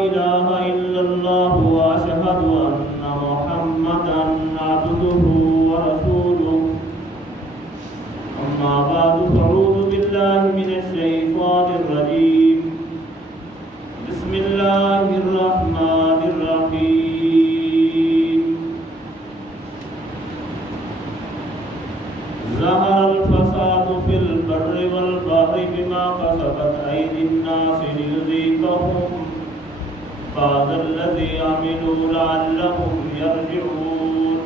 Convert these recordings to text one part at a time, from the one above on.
إله إلا الله وأشهد أن محمدا عبده ورسوله أما بعد فأعوذ بالله من الشيطان الرجيم بسم الله الرحمن الرحيم ظهر الفساد في البر والبحر بما كسبت أيدي الناس ليذيقهم بعض الذي عملوا لعلهم يرجعون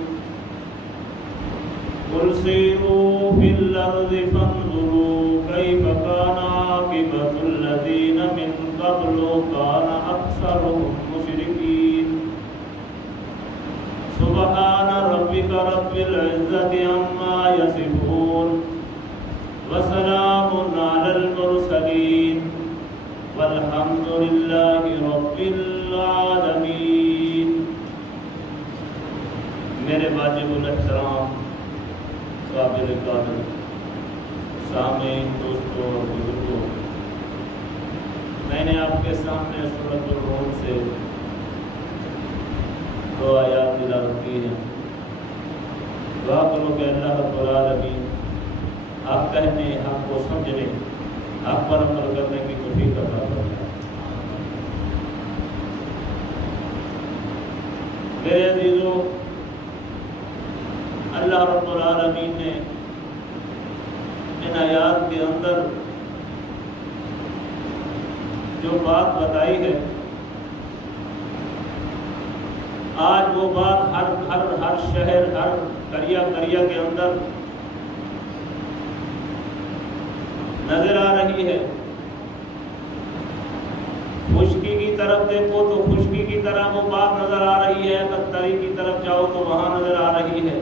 قل سيروا في الأرض فانظروا كيف كان عاقبة الذين من قبل كان أكثرهم مشركين سبحان ربك رب العزة عما يصفون وسلام على المرسلين والحمد لله رب العالمين. میرے واجب الاحترام قابل قدر سامعین، دوستوں اور بزرگوں، میں نے آپ کے سامنے سورۃ الروم سے 2 آیات تلاوت کی ہیں. دعا کرو کہ اللہ رب العالمین آپ کہنے، آپ کو سمجھنے، آپ پر عمل کرنے کی توفیق عطا فرمائے. میرے عزیزو، اللہ رب العالمین نے ان آیات کے اندر جو بات بتائی ہے، آج وہ بات ہر شہر، ہر قریہ کے اندر نظر آ رہی ہے. خشکی کی طرف دیکھو تو خشکی کی طرح وہ بات نظر آ رہی ہے، اگر تری کی طرف جاؤ تو وہاں نظر آ رہی ہے.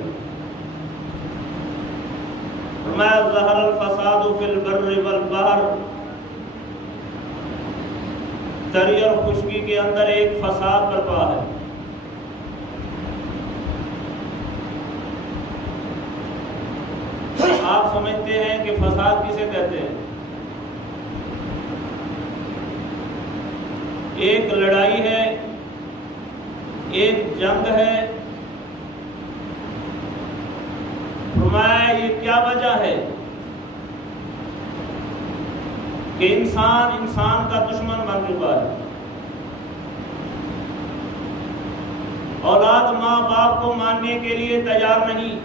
فرمایا ظہر الفساد فی البر والبحر، تری اور خشکی کے اندر ایک فساد برپا ہے. آپ سمجھتے ہیں کہ فساد کسے کہتے ہیں؟ ایک لڑائی ہے، ایک جنگ ہے. فرمایا یہ کیا وجہ ہے کہ انسان کا دشمن بن چکا ہے. اولاد ماں باپ کو ماننے کے لیے تیار نہیں،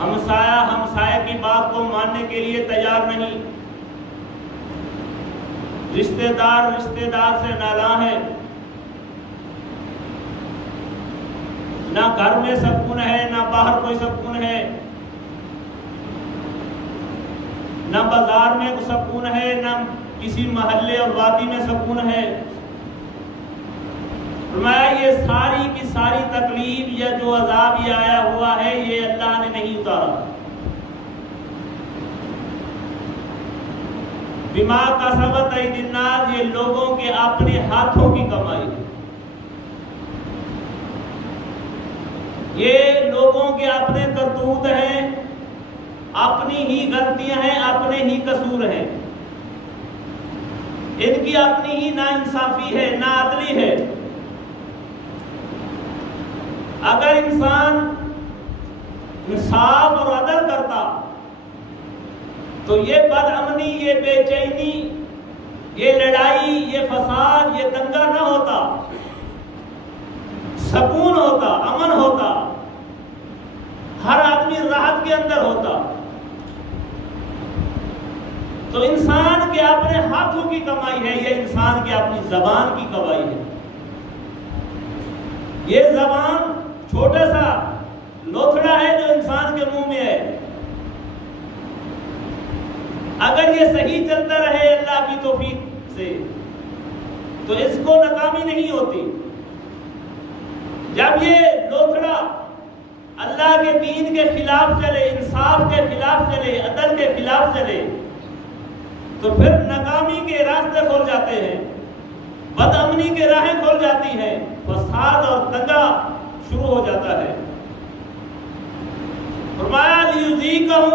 ہمسایہ کی بات کو ماننے کے لیے تیار نہیں، رشتہ دار سے نالاں ہے، نہ گھر میں سکون ہے، نہ باہر کوئی سکون ہے، نہ بازار میں سکون ہے، نہ کسی محلے اور وادی میں سکون ہے. فرمایا یہ ساری کی ساری تکلیف یا جو عذاب یہ آیا ہوا ہے، یہ اللہ نے نہیں اتارا. بما کسبت ایدی الناس، یہ لوگوں کے اپنے ہاتھوں کی کمائی ہے. یہ لوگوں کے اپنے کرتوت ہیں، اپنی ہی غلطیاں ہیں، اپنے ہی قصور ہیں. ان کی اپنی ہی ناانصافی ہے، ناعدلی ہے. اگر انسان انصاف اور عدل کرتا تو یہ بد امنی، یہ بے چینی، یہ لڑائی، یہ فساد، یہ دنگا نہ ہوتا، سکون ہوتا، امن ہوتا، ہر آدمی راحت کے اندر ہوتا. تو انسان کے اپنے ہاتھوں کی کمائی ہے، یہ انسان کے اپنی زبان کی کمائی ہے. یہ زبان چھوٹا سا لوتھڑا ہے جو انسان کے منہ میں ہے. اگر یہ صحیح چلتا رہے اللہ کی توفیق سے تو اس کو ناکامی نہیں ہوتی. جب یہ لوتھڑا اللہ کے دین کے خلاف چلے، انصاف کے خلاف چلے، عدل کے خلاف چلے، تو پھر ناکامی کے راستے کھول جاتے ہیں، بد امنی کے راہیں کھول جاتی ہیں، فساد اور دنگا شروع ہو جاتا ہے. فرمایا لیذیقہم،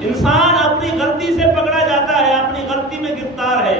انسان اپنی غلطی سے پکڑا جاتا ہے، اپنی غلطی میں گرفتار ہے.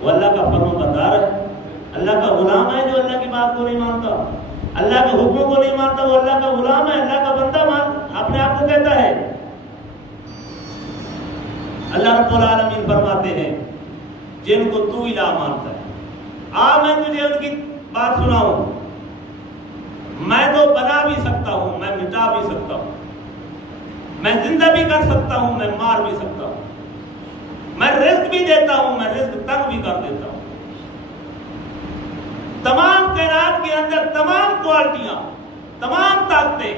وہ اللہ کا فرمان بردار ہے، اللہ کا غلام ہے جو اللہ کی بات کو نہیں مانتا، اللہ کے حکموں کو نہیں مانتا، وہ اللہ کا غلام ہے، اللہ کا بندہ اپنے آپ کو کہتا ہے۔ اللہ رب العالمین فرماتے ہیں جن کو تو الہ مانتا ہے، میں تجھے ان کی بات سناؤں، میں تو بنا بھی سکتا ہوں، میں مٹا بھی سکتا ہوں، میں زندہ بھی کر سکتا ہوں، میں مار بھی سکتا ہوں، میں رزق بھی دیتا ہوں، میں رزق تنگ بھی کر دیتا ہوں۔ تمام کائنات کے اندر تمام کوالٹیاں، تمام طاقتیں،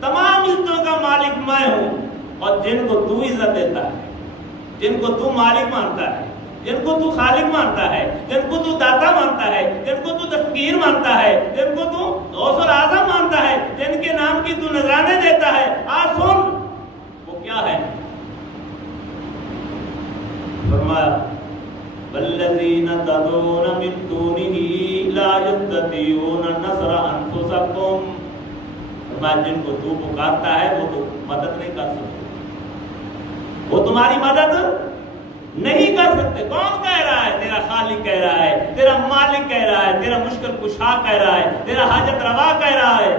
تمام عزتوں کا مالک میں ہوں، اور جن کو تو عزت دیتا ہے، جن کو تو مالک مانتا ہے، جن کو تو خالق مانتا ہے، جن کو تو داتا مانتا ہے، جن کو تو دستگیر مانتا ہے، جن کو تو غوث الاعظم مانتا ہے، جن کے نام کی تو نذرانے دیتا ہے، سن وہ کیا ہے؟ فرمایا والذین تدعون من دونہ لا یستطیعون نصر انفسکم، فرمایا جن کو تو پکارتا ہے وہ تو مدد نہیں کر سکتے، وہ تمہاری مدد نہیں کر سکتے۔ کون کہہ رہا ہے؟ تیرا خالق کہہ رہا ہے، تیرا مالک کہہ رہا ہے، تیرا مشکل کشا کہہ رہا ہے، تیرا حاجت روا کہہ رہا ہے،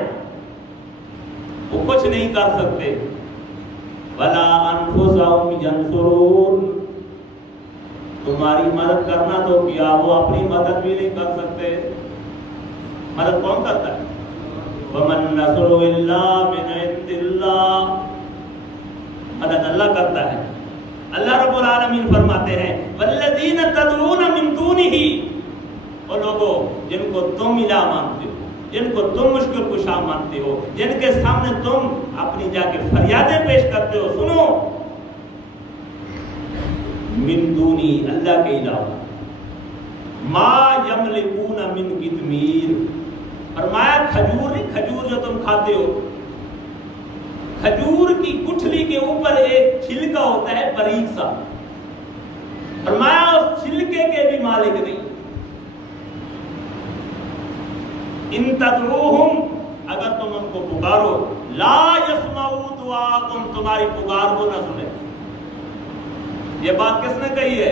وہ کچھ نہیں کر سکتے۔ وَلَا أَنفُسَهُمْ يَنْصُرُونَ، تمہاری مدد کرنا تو کیا، وہ اپنی مدد بھی نہیں کر سکتے۔ مدد کون کرتا ہے؟ وَمَن نَّصْرُ إِلَّا مِنْ عِندِ اللَّهِ، مدد اللہ کرتا ہے۔ اللہ رب العالمین فرماتے ہیں وَالَّذِينَ تَدْعُونَ مِن دُونِهِ، وہ لوگوں جن کو تم الہ مانتے ہو، جن کو تم مشکل کشا مانتے ہو، جن کے سامنے تم اپنی جا کے فریادیں پیش کرتے ہو، سنو، من دونی، اللہ کے علاوہ، ما یملکون من قطمیر، فرمایا کھجور نہیں، کھجور جو تم کھاتے ہو، کھجور کی گٹھلی کے اوپر ایک چھلکا ہوتا ہے باریک سا، فرمایا اس چھلکے کے بھی مالک نہیں۔ ان تدعوہم، اگر تم ان کو پکارو، لا یسمعوا دعاءکم، تمہاری پکار کو نہ سنے۔ یہ بات کس نے کہی ہے؟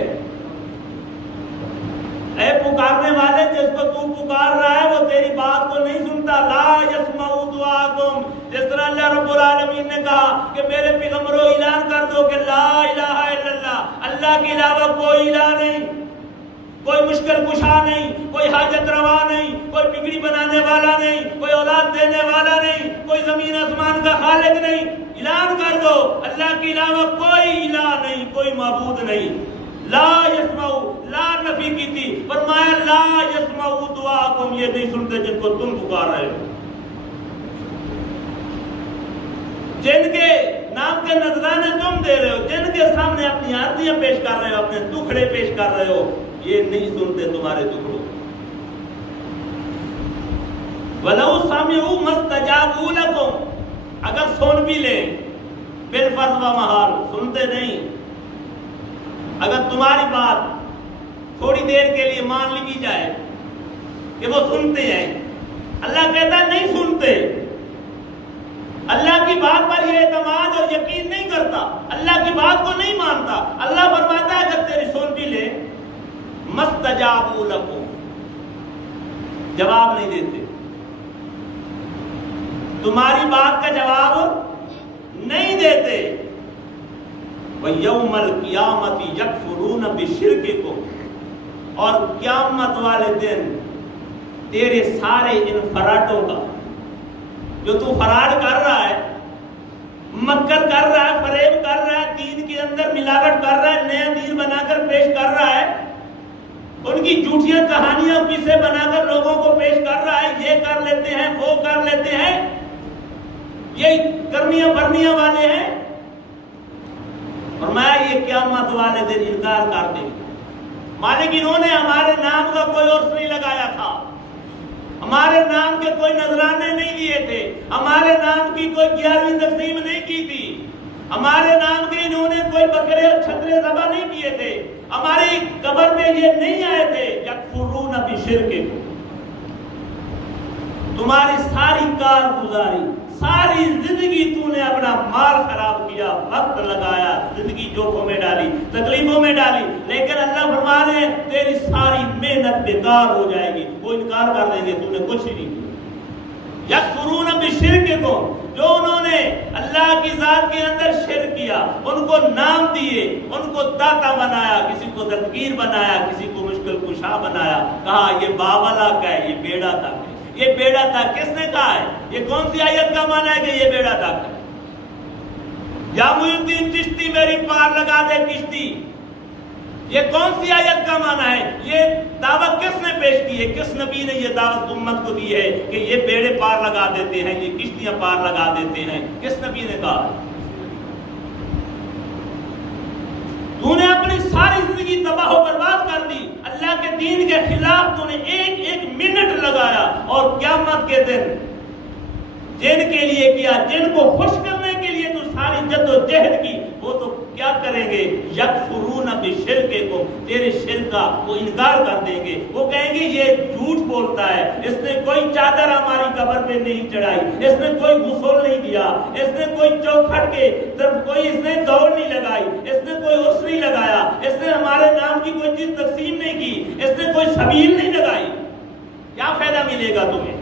اے پکارنے والے، جس کو تو پکار رہا ہے وہ تیری بات کو نہیں سنتا۔ لا یسمعوا دعاءکم، جس طرح اللہ رب العالمین نے کہا کہ میرے پیغمبروں اعلان کر دو کہ لا الہ الا اللہ، اللہ کے علاوہ کوئی الہ نہیں، کوئی مشکل کشا نہیں، کوئی حاجت روا نہیں، کوئی بگڑی بنانے والا نہیں، کوئی اولاد دینے والا نہیں، کوئی زمین آسمان کا خالق نہیں۔ اعلان کر دو اللہ کے علاوہ کوئی الہ نہیں، کوئی معبود نہیں۔ لا یسمعوا، لا نفی کی تھی، فرمایا لا یسمعوا دعاءکم، یہ نہیں سنتے جن کو تم پکار رہے ہو، جن کے نام کے نذرانے تم دے رہے ہو، جن کے سامنے اپنی عرضیاں پیش کر رہے ہو، اپنے دکھڑے پیش کر رہے ہو، یہ نہیں سنتے تمہارے دکھڑوں۔ وَلَوْ سَمِعُوا مَا اسْتَجَابُوا لَكُمْ، اگر سن بھی لیں بالفرض و محال، سنتے نہیں۔ اگر تمہاری بات تھوڑی دیر کے لیے مان لی جائے کہ وہ سنتے ہیں، اللہ کہتا ہے نہیں سنتے، اللہ کی بات پر یہ اعتماد اور یقین نہیں کرتا، اللہ کی بات کو نہیں مانتا۔ اللہ فرماتا ہے اگر تیری سن بھی لے، مَسْتَجَابُوا لَكُمْ، جواب نہیں دیتے، تمہاری بات کا جواب نہیں دیتے۔ وَيَوْمَ الْقِيَامَةِ يَكْفُرُونَ بِشِرْكِكُمْ، اور قیامت والے دن تیرے سارے ان فراڈوں کا، جو تو فراڈ کر رہا ہے، مکر کر رہا ہے، فریب کر رہا ہے، دین کے اندر ملاوٹ کر رہا ہے، نیا دین بنا کر پیش کر رہا ہے، ان کی جھوٹیاں کہانیاں قصے بنا کر لوگوں کو پیش کر رہا ہے، یہ کر لیتے ہیں، وہ کر لیتے ہیں، یہ کرنیاں بھرنیاں والے ہیں، فرمایا یہ قیامت والے دن انکار کر دیں گے۔ مالک انہوں نے ہمارے نام کا کوئی عرس نہیں لگایا تھا، ہمارے نام کے کوئی نذرانے نہیں لیے تھے، ہمارے نام کی کوئی 11ویں تقسیم نہیں کی تھی، ہمارے نام کے انہوں نے کوئی بکرے اور چھترے ذبح نہیں کیے تھے، ہماری قبر میں یہ نہیں آئے تھے۔ یکفرون بشرککم، تمہاری ساری کارگزاری، ساری زندگی تو نے اپنا مال خراب کیا، وقت لگایا، زندگی جوکھوں میں ڈالی، تکلیفوں میں ڈالی، لیکن اللہ فرما رہے ہیں تیری ساری محنت بیکار ہو جائے گی، وہ انکار کر دیں گے تو نے کچھ ہی نہیں کیا۔ یکفرون بشرککم، جو انہوں نے اللہ کی ذات کے اندر شرک کیا، ان کو نام دیے، ان کو داتا بنایا، کسی کو دستگیر بنایا، کسی کو مشکل کشا بنایا، کہا یہ باولا کا ہے، یہ بیڑا تک ہے۔ یہ بیڑا تک کس نے کہا ہے؟ یہ کون سی آیت کا معنی ہے کہ یہ بیڑا تک ہے؟ یا معین الدین چشتی میری پار لگا دے کشتی، یہ کون سی آیت کا معنی ہے؟ یہ دعوت کس نے پیش کی ہے؟ کس نبی نے یہ دعوت امت کو دی ہے کہ یہ بیڑے پار لگا دیتے ہیں، یہ کشتیاں پار لگا دیتے ہیں؟ کس نبی نے کہا؟ تو نے اپنی ساری زندگی تباہ و برباد کر دی، اللہ کے دین کے خلاف تو نے ایک ایک منٹ لگایا، اور قیامت کے دن جن کے لیے کیا، جن کو خوش کرنے کے لیے تو ساری جد و جہد کی، وہ تو کیا کریں گے؟ یکفرون بشرککم، تیرے شرک کا وہ انکار کر دیں گے، وہ کہیں گے یہ جھوٹ بولتا ہے، اس نے کوئی چادر ہماری قبر پہ نہیں چڑھائی، اس نے کوئی غسل نہیں دیا، اس نے کوئی چوکھٹ کے طرف کوئی اس نے دوڑ نہیں لگائی، اس نے کوئی عرس نہیں لگایا، اس نے ہمارے نام کی کوئی چیز تقسیم نہیں کی، اس نے کوئی سبیل نہیں لگائی، کیا فائدہ ملے گا تمہیں؟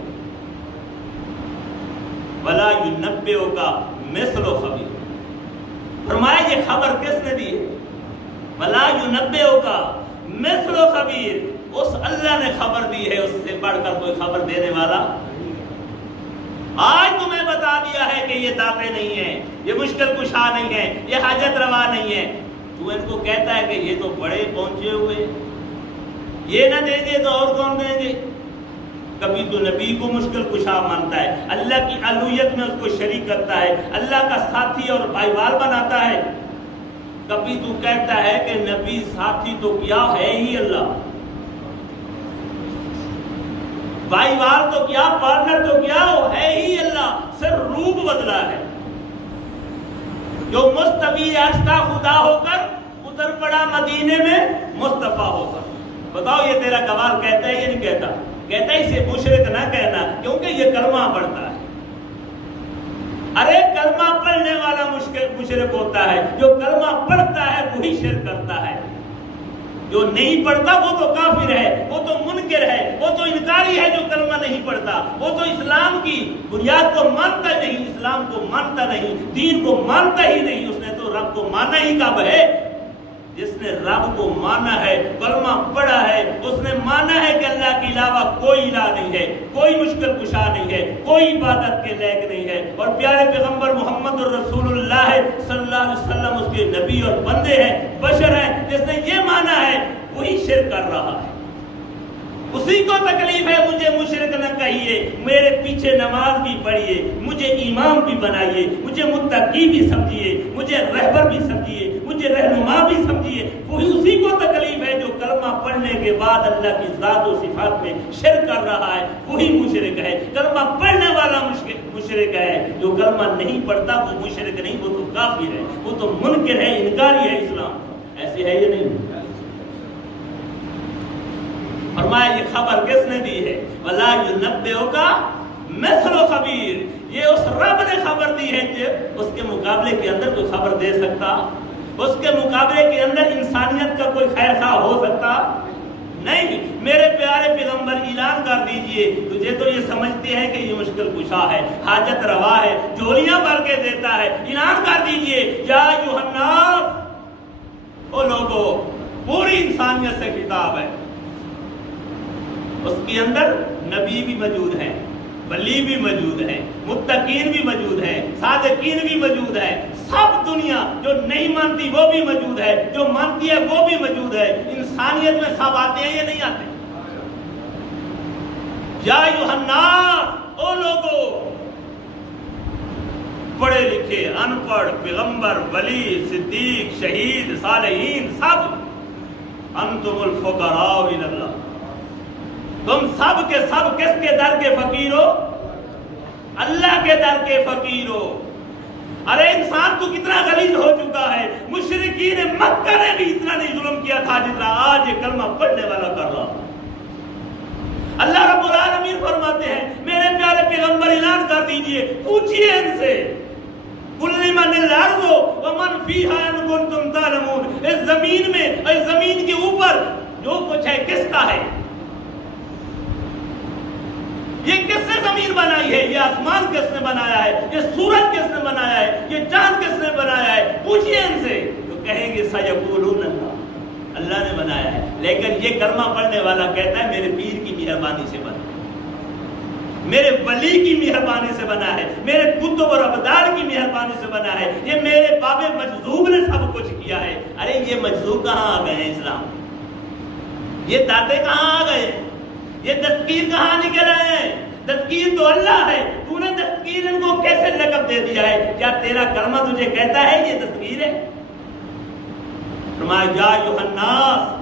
وَلَا يُنَبِّئُكَ مِثْلُ خَبِيرٍ، فرمایا یہ خبر کس نے دی ہے؟ وَلَا يُنَبِّئُكَ مِثْلُ خَبِيرٍ، اس اللہ نے خبر دی ہے، اس سے بڑھ کر کوئی خبر دینے والا۔ آج تمہیں بتا دیا ہے کہ یہ داتے نہیں ہیں، یہ مشکل کشا نہیں ہے، یہ حاجت روا نہیں ہے، تو ان کو کہتا ہے کہ یہ تو بڑے پہنچے ہوئے، یہ نہ دیں گے تو اور کون دیں گے؟ کبھی تو نبی کو مشکل کشا مانتا ہے، اللہ کی الوہیت میں اس کو شریک کرتا ہے، اللہ کا ساتھی اور بھائی وال بناتا ہے، کبھی تو کہتا ہے کہ نبی ساتھی تو کیا ہے ہی اللہ، بھائی وال تو کیا، پارٹنر تو کیا، وہ ہے ہی اللہ، صرف روپ بدلا ہے۔ جو مستوی عرشتہ خدا ہو کر اتر پڑا مدینے میں مصطفیٰ ہو کر، بتاؤ یہ تیرا گوار کہتا ہے یا نہیں کہتا؟ کہتا ہے اسے مشرک نہ کہنا کیونکہ یہ کلمہ پڑھتا ہے۔ ارے کلمہ پڑھنے والا مشرک ہوتا ہے، جو کلمہ پڑھتا ہے وہی شرک کرتا ہے، جو نہیں پڑھتا وہ تو کافر ہے، وہ تو منکر ہے، وہ تو انکاری ہے، جو کلمہ نہیں پڑھتا وہ تو اسلام کی بنیاد کو مانتا نہیں، اسلام کو مانتا نہیں، دین کو مانتا ہی نہیں، اس نے تو رب کو مانا ہی کب ہے؟ جس نے رب کو مانا ہے، کلمہ پڑھا ہے، اس نے مانا ہے کہ اللہ کے علاوہ کوئی الہ نہیں ہے، کوئی مشکل کشا نہیں ہے، کوئی عبادت کے لائق نہیں ہے، اور پیارے پیغمبر محمد الرسول اللہ صلی اللہ علیہ وسلم اس کے نبی اور بندے ہیں، بشر ہیں، جس نے یہ مانا ہے وہی شرک کر رہا ہے۔ اسی کو تکلیف ہے، مجھے مشرک نہ کہیے، میرے پیچھے نماز بھی پڑھیے، مجھے امام بھی بنائیے، مجھے متقی بھی سمجھیے، مجھے رہبر بھی سمجھیے، مجھے رہنما بھی سمجھیے، وہی اسی کو تکلیف ہے جو کلمہ پڑھنے کے بعد اللہ کی ذات و صفات میں شرک کر رہا ہے، وہی مشرک ہے۔ کلمہ پڑھنے والا مشرک ہے، جو کلمہ نہیں پڑھتا وہ مشرک نہیں، وہ تو کافر ہے، وہ تو منکر ہے، انکاری ہے اسلام۔ ایسے ہے یا نہیں؟ فرمایا یہ خبر کس نے دی ہے؟ وَلَا يُنَبِّئُكَ مِثْلُ خَبِيرٍ، یہ اس رب نے خبر دی ہے کہ اس کے مقابلے کے اندر کوئی خبر دے سکتا، اس کے مقابلے کے اندر انسانیت کا کوئی خیر خواہ ہو سکتا نہیں۔ میرے پیارے پیغمبر اعلان کر دیجئے، تجھے تو یہ سمجھتے ہیں کہ یہ مشکل کشا ہے، حاجت روا ہے، جھولیاں بھر کے دیتا ہے، اعلان کر دیجئے یا ایھا الناس، او لوگو، پوری انسانیت سے خطاب ہے، اس کے اندر نبی بھی موجود ہیں، ولی بھی موجود ہیں، متقین بھی موجود ہیں، صادقین بھی موجود ہیں، سب دنیا جو نہیں مانتی وہ بھی موجود ہے، جو مانتی ہے وہ بھی موجود ہے۔ انسانیت میں سب آتے ہیں یا نہیں آتے؟ یا ایھا الناس، او لوگو، پڑھے لکھے، ان پڑھ، پیغمبر، ولی، صدیق، شہید، صالحین، سب، انتم الفقراء الی اللہ، تم سب کے سب کس کے در کے فقیر ہو؟ اللہ کے در کے فقیر ہو۔ ارے انسان تو کتنا غلیظ ہو چکا ہے، مشرکین مکہ نے بھی اتنا نہیں ظلم کیا تھا جتنا آج یہ کلمہ پڑھنے والا کر رہا۔ اللہ رب العالمین فرماتے ہیں، میرے پیارے پیغمبر اعلان کر دیجئے، پوچھئے ان سے قُلْ لِمَنِ الْأَرْضُ وَمَنْ فِيهَا إِن كُنتُمْ تَعْلَمُونَ، اس زمین میں، اس زمین کے اوپر جو کچھ ہے کس کا ہے؟ یہ کس نے زمین بنائی ہے؟ یہ آسمان کس نے بنایا ہے؟ یہ سورج کس نے بنایا ہے؟ یہ چاند کس نے بنایا ہے؟ پوچھئے ان سے تو کہیں گے سَيَقُولُونَ اللَّهُ، اللہ نے بنایا ہے۔ لیکن یہ کلمہ پڑھنے والا کہتا ہے میرے پیر کی مہربانی سے بنا ہے، میرے ولی کی مہربانی سے بنا ہے، میرے کتب اور ابدال کی مہربانی سے بنا ہے، یہ میرے باب مجذوب نے سب کچھ کیا ہے۔ ارے یہ مجذوب کہاں آ گئے ہیں اسلام میں؟ یہ داتے کہاں آ گئے ہیں؟ یہ دستگیر کہاں نکل آئے ہیں؟ دستگیر تو اللہ ہے، تو نے دستگیر ان کو کیسے لقب دے دیا ہے؟ کیا تیرا کلمہ تجھے کہتا ہے یہ دستگیر ہے؟ فرمایا یا ایھا الناس،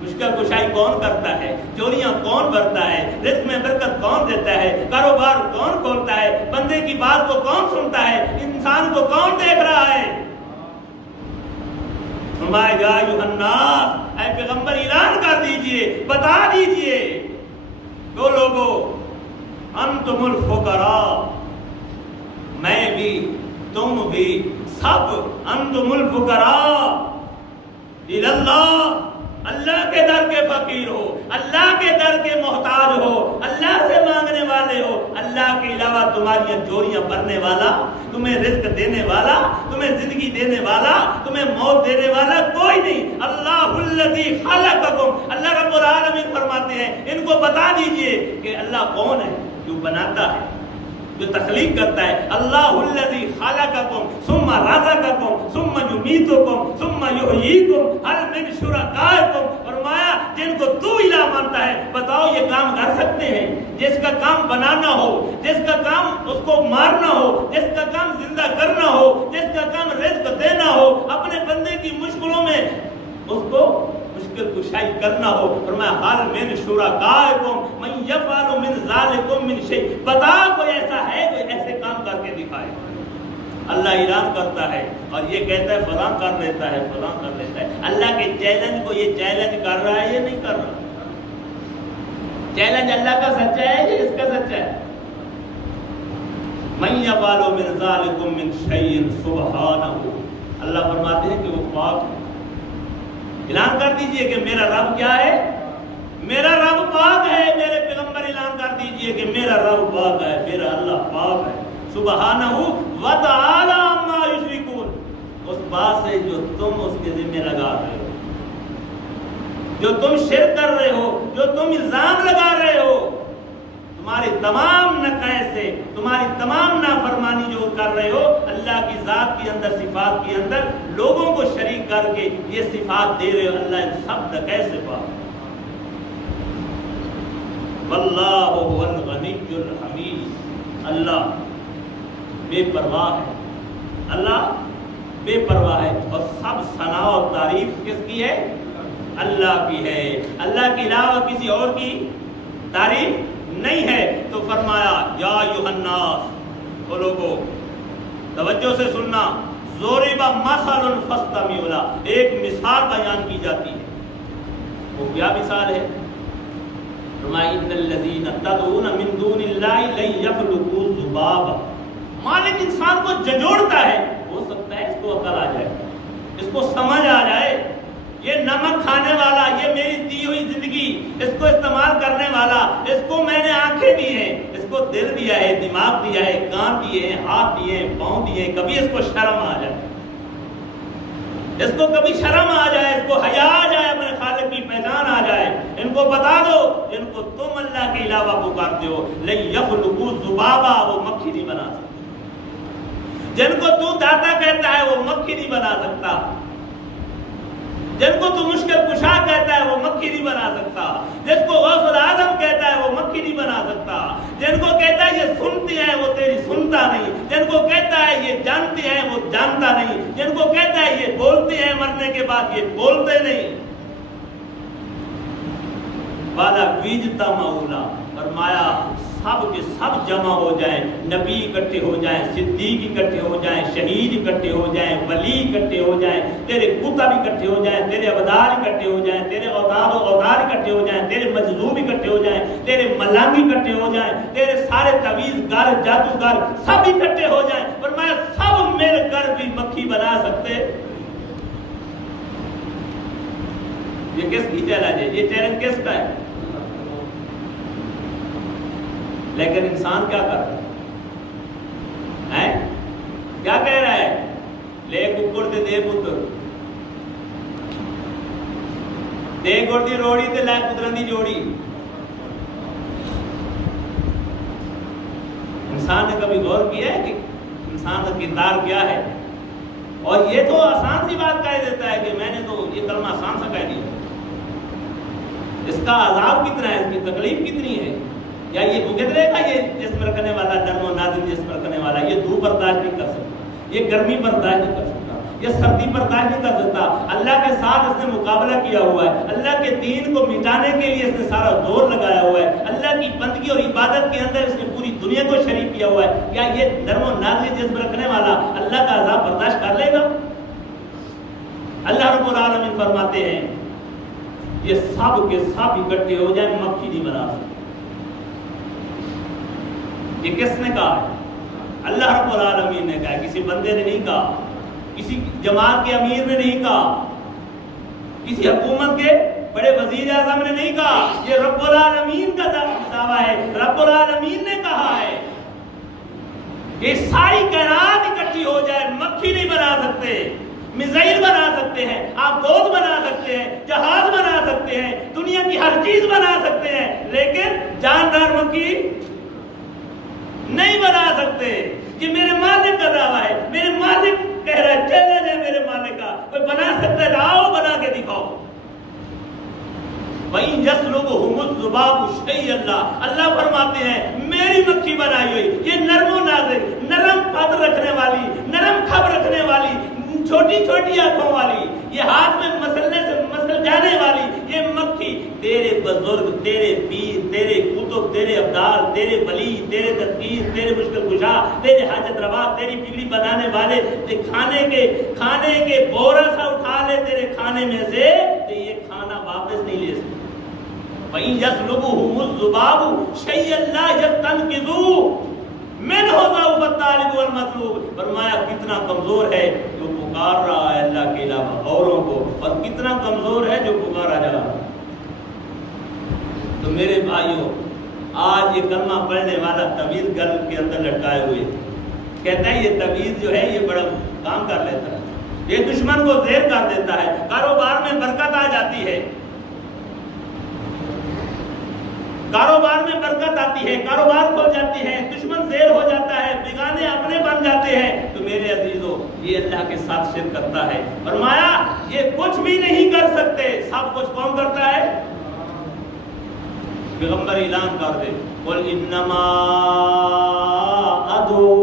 مشکل کشائی کون کرتا ہے؟ چوریاں کون بھرتا ہے؟ رزق میں برکت کون دیتا ہے؟ کاروبار کون کھولتا ہے؟ بندے کی بات کو کون سنتا ہے؟ انسان کو کون دیکھ رہا ہے؟ فرمایا یا ایھا الناس، اے پیغمبر اعلان کر دیجئے، بتا دیجئے تو لوگو انتم الفقراء، میں بھی تم بھی سب انتم الفقراء الی اللہ، اللہ کے در کے فقیر ہو، اللہ کے در کے محتاج ہو، اللہ سے مانگنے والے ہو۔ اللہ کے علاوہ تمہاری چوریاں بھرنے والا، تمہیں رزق دینے والا، تمہیں زندگی دینے والا، تمہیں موت دینے والا کوئی نہیں۔ اللہ الذی خلقکم، اللہ رب العالمین فرماتے ہیں ان کو بتا دیجئے کہ اللہ کون ہے؟ جو بناتا ہے، جو تخلیق کرتا ہے۔ اللہ الذی خلقکم ثم رزقکم ثم یمیتکم ثم یحییکم هل من شرکائکم، فرمایا جن کو تو الہ مانتا ہے بتاؤ یہ کام کر سکتے ہیں؟ جس کا کام بنانا ہو، جس کا کام اس کو مارنا ہو، جس کا کام زندہ کرنا ہو، جس کا کام رزق دینا ہو، اپنے بندے کی مشکلوں میں اس کو مشکل کشائی کرنا ہو، فرمایا حال من شرکائکم من یفعل من ذالکم من شیء، بتا کوئی ایسا ہے کوئی ایسے کام کر کے دکھائے۔ اللہ اعلان کرتا ہے اور یہ کہتا ہے فلاں کر لیتا ہے، فلاں کر لیتا ہے۔ اللہ کے چیلنج کو یہ چیلنج کر رہا ہے، یہ نہیں کر رہا۔ چیلنج اللہ کا سچا ہے یہ اس کا سچا ہے۔ من یفعل من ذالکم من شیء سبحانہ، اللہ فرماتے ہیں کہ وہ پاک ہے۔ اعلان کر دیجئے کہ میرا رب کیا ہے؟ میرا رب پاک ہے۔ میرے پیغمبر اعلان کر دیجئے کہ میرا رب پاک ہے، میرا اللہ پاک ہے۔ سبحانہ وتعالی عما یشرکون، اس بات سے جو تم اس کے ذمہ لگا رہے ہو، جو تم شرک کر رہے ہو، جو تم الزام لگا رہے ہو، تمہاری تمام نقائص سے، تمہاری تمام نافرمانی جو کر رہے ہو، اللہ کی ذات کے اندر، صفات کے اندر لوگوں کو شریک کر کے یہ صفات دے رہے ہو، اللہ ان سب نقائص سے پاک۔ واللہ هو الغنی الحمید، اللہ بے پرواہ ہے، اللہ بے پرواہ ہے، اور سب ثنا اور تعریف کس کی ہے؟ اللہ کی ہے۔ اللہ کے علاوہ کسی اور کی تعریف نہیں ہے۔ تو فرمایا یا ایھا الناس، وہ لوگو توجہ سے سننا، ضرب مثل فاستمعوا لہ، ایک مثال بیان کی جاتی ہے۔ وہ کیا مثال ہے؟ فرمایا ان الذین تدعون من دون اللہ لن یخلقوا ذبابا، مالک انسان کو جھنجھوڑتا ہے، ہو سکتا ہے اس کو عقل آ جائے، اس کو سمجھ آ جائے، یہ نمک کھانے والا، یہ میری دی ہوئی زندگی، اس کو استعمال کرنے والا، اس کو میں نے آنکھیں دی ہیں، اس کو دل دیا ہے، دماغ دیا ہے، کان دیے ہیں، ہاتھ دیے ہیں، پاؤں دیے ہیں، کبھی اس کو شرم آ جائے، اس کو کبھی شرم آ جائے، اس کو حیا آ جائے، اپنے خالق کی پہچان آ جائے، ان کو بتا دو جن کو تم اللہ کے علاوہ پکارتے ہو لن یخلقوا ذبابا، وہ مکھی نہیں بنا سکتا، جن کو تو داتا کہتا ہے وہ مکھی نہیں بنا سکتا، جن کو تو مشکل کشا کہتا ہے وہ مکھی نہیں بنا سکتا، جس کو غوث العظم کہتا ہے وہ مکھی نہیں بنا سکتا، جن کو کہتا ہے یہ سنتے ہیں وہ تیری سنتا نہیں، جن کو کہتا ہے یہ جانتے ہیں وہ جانتا نہیں، جن کو کہتا ہے یہ بولتے ہیں مرنے کے بعد یہ بولتے نہیں۔ والا ویجتا مولا، فرمایا سب کے سب جمع ہو جائیں، نبی اکٹھے ہو جائیں، صدیق اکٹھے ہو جائیں، شہید اکٹھے ہو جائیں، ولی اکٹھے ہو جائیں، تیرے کتب اکٹھے ہو جائیں، تیرے ابدال اکٹھے ہو جائیں، تیرے اوتار اکٹھے ہو جائیں، تیرے مجذوب اکٹھے ہو جائیں، تیرے ملنگ اکٹھے ہو جائیں، تیرے سارے تعویذ گر جادوگر سب اکٹھے ہو جائیں، فرمایا سب مل کر بھی مکھی بنا سکتے؟ یہ کس کی چیلنج ہے؟ یہ چیلنج کس کا ہے؟ لیکن انسان کیا کر رہا ہے؟ کیا کہہ رہا ہے؟ لے ککڑ تے دے پتر، دے گڑ دی روڑی تے لے پتران دی جوڑی۔ انسان نے کبھی غور کیا ہے کہ انسان کا کردار کیا ہے؟ اور یہ تو آسان سی بات کہہ دیتا ہے کہ میں نے تو یہ کلمہ آسان سا کہہ دیا، اس کا عذاب کتنا ہے، اس کی تکلیف کتنی ہے؟ یا یہ بھوکت رہے گا؟ یہ جسم رکھنے والا، نرم و نازک جسم رکھنے والا، یہ دھوپ برداشت نہیں کر سکتا، یہ گرمی برداشت نہیں کر سکتا، یہ سردی برداشت نہیں کر سکتا۔ اللہ کے ساتھ اس نے مقابلہ کیا ہوا ہے، اللہ کے دین کو مٹانے کے لیے اس نے سارا زور لگایا ہوا ہے، اللہ کی بندگی اور عبادت کے اندر اس نے پوری دنیا کو شریک کیا ہوا ہے۔ کیا یہ نرم و نازک جسم رکھنے والا اللہ کا عذاب برداشت کر لے گا؟ اللہ رب العالمین فرماتے ہیں یہ سب کے سب اکٹھے ہو جائیں، مکھی نہیں بنا سکتے۔ یہ کس نے کہا ہے؟ اللہ رب العالمین نے کہا ہے، کسی بندے نے نہیں کہا، کسی جماعت کے امیر نے نہیں کہا، کسی حکومت کے بڑے وزیر اعظم نے نہیں کہا، یہ رب العالمین کا دعویٰ ہے۔ رب العالمین نے کہا ہے کہ ساری کائنات اکٹھی ہو جائے، مکھی نہیں بنا سکتے، میزائل بنا سکتے ہیں، آپ دوست بنا سکتے ہیں، جہاز بنا سکتے ہیں، دنیا کی ہر چیز بنا سکتے ہیں، لیکن جاندار مکھی نہیں بنا سکتے۔ یہ میرے مالک کا دعویٰ ہے، میرے مالک کہہ رہا ہے، چیلنج ہے میرے مالک کا، کوئی بنا سکتا ہے تو آؤ بنا کے دکھاؤ۔ وَإِن يَسْلُبْهُمُ الذُّبَابُ شَيْئًا، اللہ فرماتے ہیں میری مکھی بنائی ہوئی، یہ نرم و نازک، نرم قد رکھنے والی، نرم کھب رکھنے والی، چھوٹی چھوٹی آنکھوں والی، یہ ہاتھ میں مسلنے سے مسل جانے والی یہ مکھی، تیرے بزرگ، تیرے پیر، تیرے کتب، تیرے ابدال، تیرے ولی، تیرے تذکیر، تیرے مشکل کشا، تیرے حاجت روا، تیری بگڑی بنانے والے، کھانے کے بورا سا اٹھا لے تیرے کھانے میں سے تو یہ کھانا واپس نہیں لے سکتے۔ وَإِن يَسْلُبْهُمُ الذُّبَابُ شَيْئًا لَا يَسْتَنْقِذُوهُ مِنْهُ ضَعُفَ الطَّالِبُ وَالْمَطْلُوبُ۔ فرمایا کتنا کمزور ہے جو پکار رہا ہے اللہ کے علاوہ اوروں کو، اور کتنا کمزور ہے جو پکارا جا رہا ہے۔ تو میرے بھائیوں، آج یہ کلمہ پڑھنے والا تعویذ گل کے اندر لٹکائے ہوئے کہتا ہے یہ تعویذ جو ہے یہ بڑا کام کر لیتا ہے، یہ دشمن کو زیر کر دیتا ہے، کاروبار میں برکت آ جاتی ہے، کاروبار میں برکت آتی ہے، کاروبار کھل جاتی ہے، دشمن زیر ہو جاتا ہے، بیگانے اپنے بن جاتے ہیں۔ تو میرے عزیزو، یہ اللہ کے ساتھ شرک کرتا ہے۔ فرمایا یہ کچھ بھی نہیں کر سکتے، سب کچھ کون کرتا ہے؟ پیغمبر اعلان کر دے، قل انما ادعو،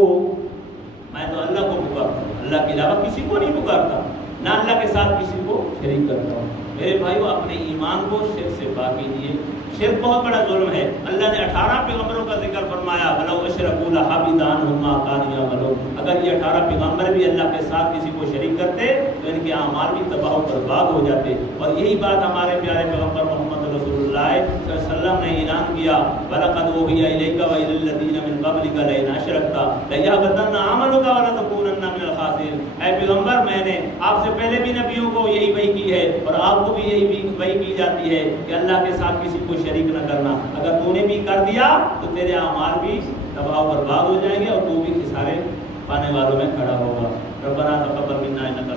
میں تو اللہ کو پکارتا ہوں، اللہ کے علاوہ کسی کو نہیں پکارتا، نہ اللہ کے ساتھ کسی کو شریک کرتا ہوں۔ میرے بھائیو، اپنے ایمان کو شرک سے پاک کیجیے۔ شرک بہت بڑا ظلم ہے۔ اللہ نے 18 پیغمبروں کا ذکر فرمایا، وَلَوْ أَشْرَكُوا لَحَبِطَ عَنْهُمْ مَا كَانُوا يَعْمَلُونَ۔ اگر یہ 18 پیغمبر بھی اللہ کے ساتھ کسی کو شریک کرتے تو ان کے اعمال بھی تباہ و برباد ہو جاتے۔ اور یہی بات ہمارے پیارے پیغمبر محمد رسول اللہ صلی اللہ علیہ وسلم نے اعلان کیا، وَلَقَدْ أُوحِيَ إِلَيْكَ وَإِلَى الَّذِينَ مِن قَبْلِكَ لَئِنْ أَشْرَكْتَ لَيَحْبَطَنَّ عَمَلُكَ وَلَتَكُونَنَّ مِنَ الْخَاسِرِينَ۔ اے پیغمبر، میں نے آپ سے پہلے بھی نبیوں کو یہی وحی کی ہے اور آپ کو بھی یہی وحی کی جاتی ہے کہ اللہ کے ساتھ کسی کو شریک نہ کرنا۔ اگر تو نے بھی کر دیا تو تیرے اعمال بھی تباہ و برباد ہو جائیں گے اور تو بھی خسارے پانے والوں میں کھڑا ہوگا۔ ربنا تقبل منا انک